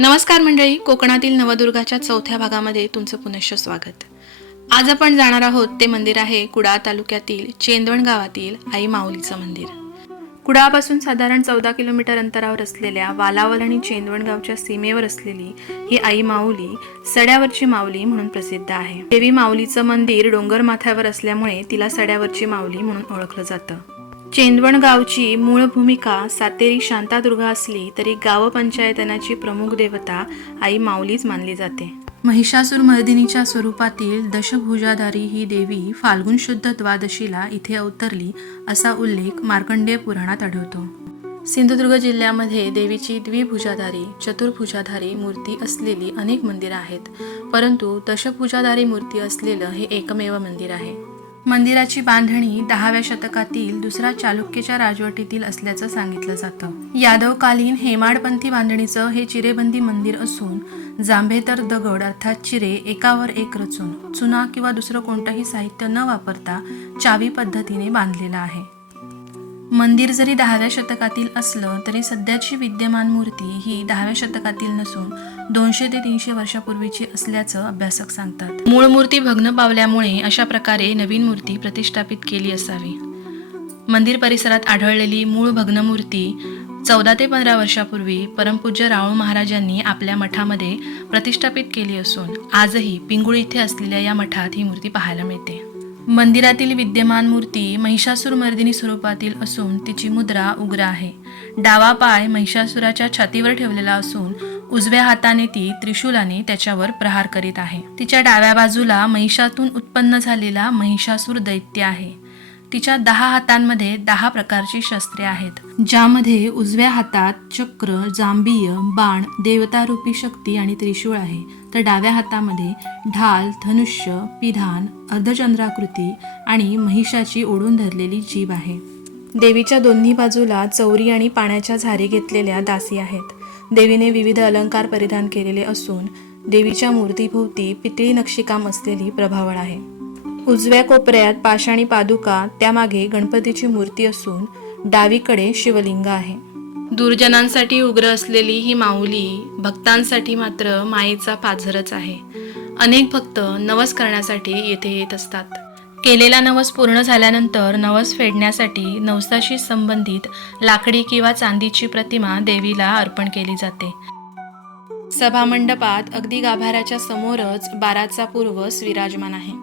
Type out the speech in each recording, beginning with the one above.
नमस्कार मंडळी कोकणातील नवदुर्गाच्या चौथ्या भागामध्ये तुमचं पुनश्च स्वागत. आज आपण जाणार आहोत ते मंदिर आहे कुडाळ तालुक्यातील चेंदवण गावातील आई माऊलीचं मंदिर. कुडाळपासून साधारण चौदा किलोमीटर अंतरावर असलेल्या वालावल आणि चेंदवण गावच्या सीमेवर असलेली ही आई माऊली सड्यावरची माऊली म्हणून प्रसिद्ध आहे. देवी माऊलीचं मंदिर डोंगर माथ्यावर असल्यामुळे तिला सड्यावरची माऊली म्हणून ओळखलं जातं. चेंदवण गावची मूळ भूमिका सातेरी शांतादुर्गा असली तरी गावपंचायतनाची प्रमुख देवता आई माऊलीच मानली जाते. महिषासूर मर्दिनीच्या स्वरूपातील दशभुजाधारी ही देवी फाल्गुन शुद्ध द्वादशीला इथे अवतरली असा उल्लेख मार्कंडेय पुराणात आढळतो. सिंधुदुर्ग जिल्ह्यामध्ये देवीची द्विभुजाधारी चतुर्भुजाधारी मूर्ती असलेली अनेक मंदिरं आहेत परंतु दशभुजाधारी मूर्ती असलेलं हे एकमेव मंदिर आहे. मंदिराची बांधणी दहाव्या शतकातील दुसरा चालुक्यच्या राजवटीतील असल्याचं सांगितलं जातं. यादवकालीन हेमाडपंथी बांधणीचं हे चिरेबंदी मंदिर असून जांभेतर दगड अर्थात चिरे एकावर एक रचून चुना किंवा दुसरं कोणतंही साहित्य न वापरता चावी पद्धतीने बांधलेलं आहे. मंदिर जरी दहाव्या शतकातील असलं तरी सध्याची विद्यमान मूर्ती ही दहाव्या शतकातील नसून दोनशे ते तीनशे वर्षापूर्वीची असल्याचं अभ्यासक सांगतात. मूळ मूर्ती भग्न पावल्यामुळे अशा प्रकारे नवीन मूर्ती प्रतिष्ठापित केली असावी. मंदिर परिसरात आढळलेली मूळ भग्न मूर्ती चौदा ते पंधरा वर्षापूर्वी परमपूज्य राऊळ महाराजांनी आपल्या मठामध्ये प्रतिष्ठापित केली असून आजही पिंगुळ इथे असलेल्या या मठात ही मूर्ती पाहायला मिळते. मंदिरातील विद्यमान मूर्ती महिषासुरमर्दिनी स्वरूपातील असून तिची मुद्रा उग्र आहे. डावा पाय महिषासुराच्या छातीवर ठेवलेला असून उजव्या हाताने ती त्रिशूलाने त्याच्यावर प्रहार करीत आहे. तिच्या डाव्या बाजूला महिषातून उत्पन्न झालेला महिषासूर दैत्य आहे. तिच्या दहा हातांमध्ये दहा प्रकारची शस्त्रे आहेत. ज्यामध्ये उजव्या हातात चक्र जांबीय बाण देवतारूपी शक्ती आणि त्रिशूळ आहे. तर डाव्या हातामध्ये ढाल धनुष्य पिधान अर्धचंद्राकृती आणि महिषाची ओढून धरलेली जीभ आहे. देवीच्या दोन्ही बाजूला चौरी आणि पाण्याच्या झारी घेतलेल्या दासी आहेत. देवीने विविध अलंकार परिधान केलेले असून देवीच्या मूर्तीभोवती पितळी नक्षीकाम असलेली प्रभावळ आहे. उजव्या कोपऱ्यात पाषाणी पादुका त्यामागे गणपतीची मूर्ती असून डावीकडे शिवलिंग आहे. दुर्जनांसाठी उग्र असलेली ही माऊली भक्तांसाठी मात्र मायेचा पाझरच आहे. अनेक भक्त नवस करण्यासाठी येथे येत असतात. केलेला नवस पूर्ण झाल्यानंतर नवस फेडण्यासाठी नवसाशी संबंधित लाकडी किंवा चांदीची प्रतिमा देवीला अर्पण केली जाते. सभामंडपात अगदी गाभाऱ्याच्या समोरच बाराचा पूर्वस विराजमान आहे.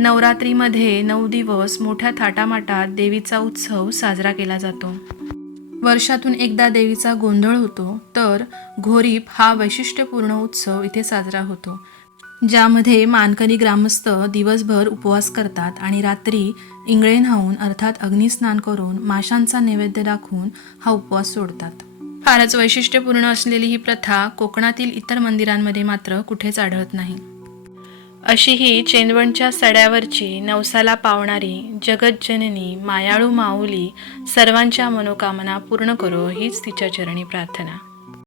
नवरात्रीमध्ये नऊ दिवस मोठ्या थाटामाटात देवीचा उत्सव साजरा केला जातो. वर्षातून एकदा देवीचा गोंधळ होतो तर घोरीप हा वैशिष्ट्यपूर्ण उत्सव इथे साजरा होतो ज्यामध्ये मानकरी ग्रामस्थ दिवसभर उपवास करतात आणि रात्री इंगळे न्हावून अर्थात अग्निस्नान करून माशांचा नैवेद्य दाखवून हा उपवास सोडतात. फारच वैशिष्ट्यपूर्ण असलेली ही प्रथा कोकणातील इतर मंदिरांमध्ये मात्र कुठेच आढळत नाही. अशी ही चेंदवणच्या सड्यावरची नवसाला पावणारी जगज्जननी मायाळू माऊली सर्वांच्या मनोकामना पूर्ण करो हीच तिच्या चरणी प्रार्थना.